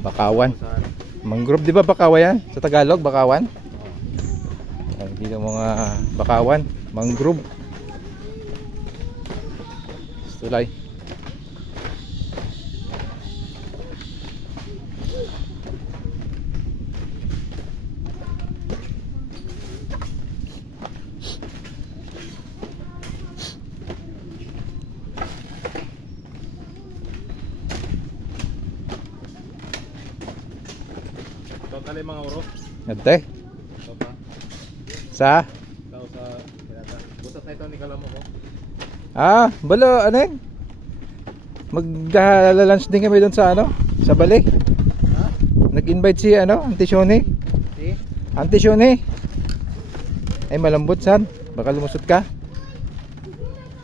bakawan. Mangrove, di ba bakawan yan? Sa Tagalog, bakawan? Ay, dito mga bakawan, mangrove. Tulay. Total mga uro. Ate, Ito pa. sa? Ito sa pinata. Butas na ito ni Kalamo ko. Balo, ano yun? Magla-lunch din kami doon sa ano? Sa Bali. Ha? Nag-invite si ano, Auntie Shoni. Si? Auntie Shoni. Ay malambot san. Baka lumusot ka.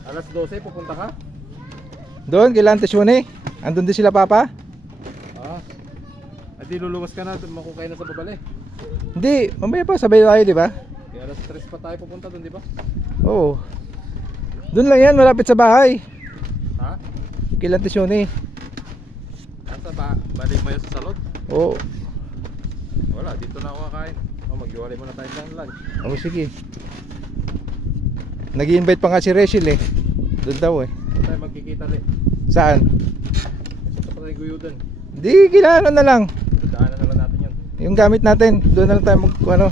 Alas 12 pupunta ka? Doon kay Auntie Shoni. Andun din sila papa. At di luluwas ka na, makukay na sa babali. Hindi, mamaya pa sabay tayo, di ba? Kaya alas 3 pa tayo pupunta doon, di ba? Oo. Doon lang yan, malapit sa bahay. Ha? Kay Auntie Shoni. Nasa ba? Balik mo yun sa salon? Oo. Wala, dito na ako kakain. Mag-iwalay muna tayo ng lunch. Oo, sige. Nag-i-invite pa nga si Rachel eh. Doon daw eh. Saan tayo magkikita rin? Saan? Ito pa tayo guyudan. Di, kilala na lang. Daanan na lang natin yun. Yung gamit natin, doon na lang tayo mag, ano.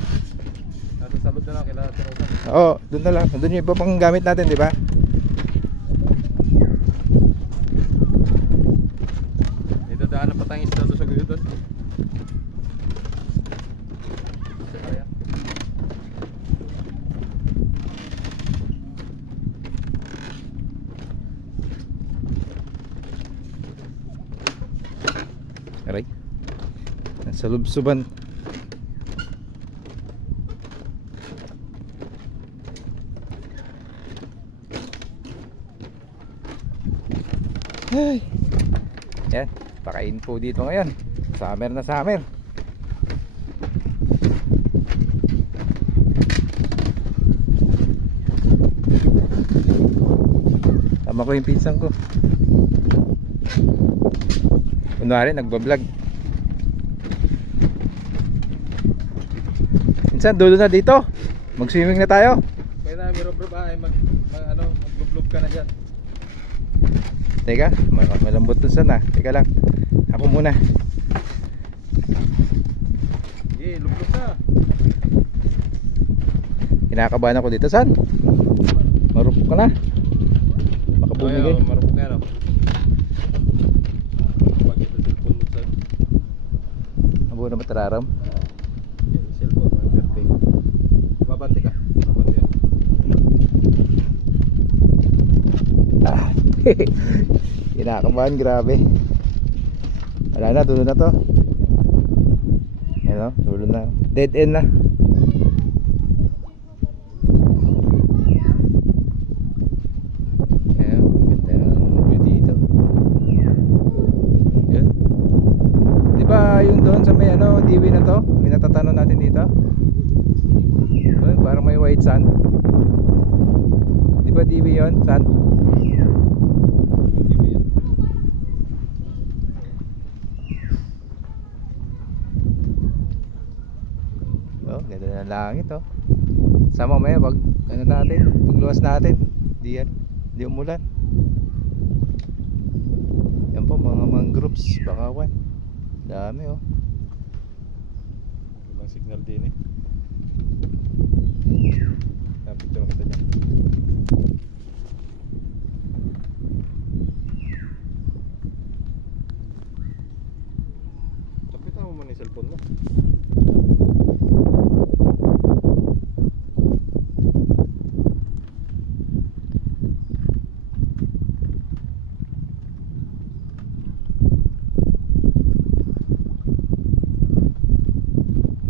Nasa salon na lang, kailangan tinusan. Oo, doon na lang. Doon yung iba pang gamit natin, di ba? May dadaanan pa tayong isda doon sa guyudan. Kaya. Aray. Nasa lubsuban. Ay. Yan, pakain po dito ngayon. Summer na summer. Tama ko yung pinsan ko. Kunwari nagbablog. Minsan dulo na dito. Mag-swimming na tayo. Kaya na, miro-bro ba ay mag-vlog ka na dyan. Teka, malambot to sana. Teka lang. Ako muna. Sige, lublog na. Kinakabahan ako dito, San. Marupok ka na. Baka bumigay. Ayaw, marupok na yan. Pag ito cellphone mo sa Abo na matararam. cellphone, may perfect. Babanti ka. Babanti ka. Kinakabahan, grabe. Wala na, dulo na to. Ayan o, dulo na. Dead end na. Ayan, ganda ng view dito. Ayan. Diba yung doon sa may ano, diwi na to? May natatanong natin dito. Ayan, parang may white sand. Diba diwi yun, sand? Hindi ba yan? Oh, ganda ng langit oh. Sama mamaya pag ano natin, pagluwas natin, di yan, di umulan. Yan po mga mangroves, bakawan. Dami oh. Ibang signal din eh. Picture kita dyan.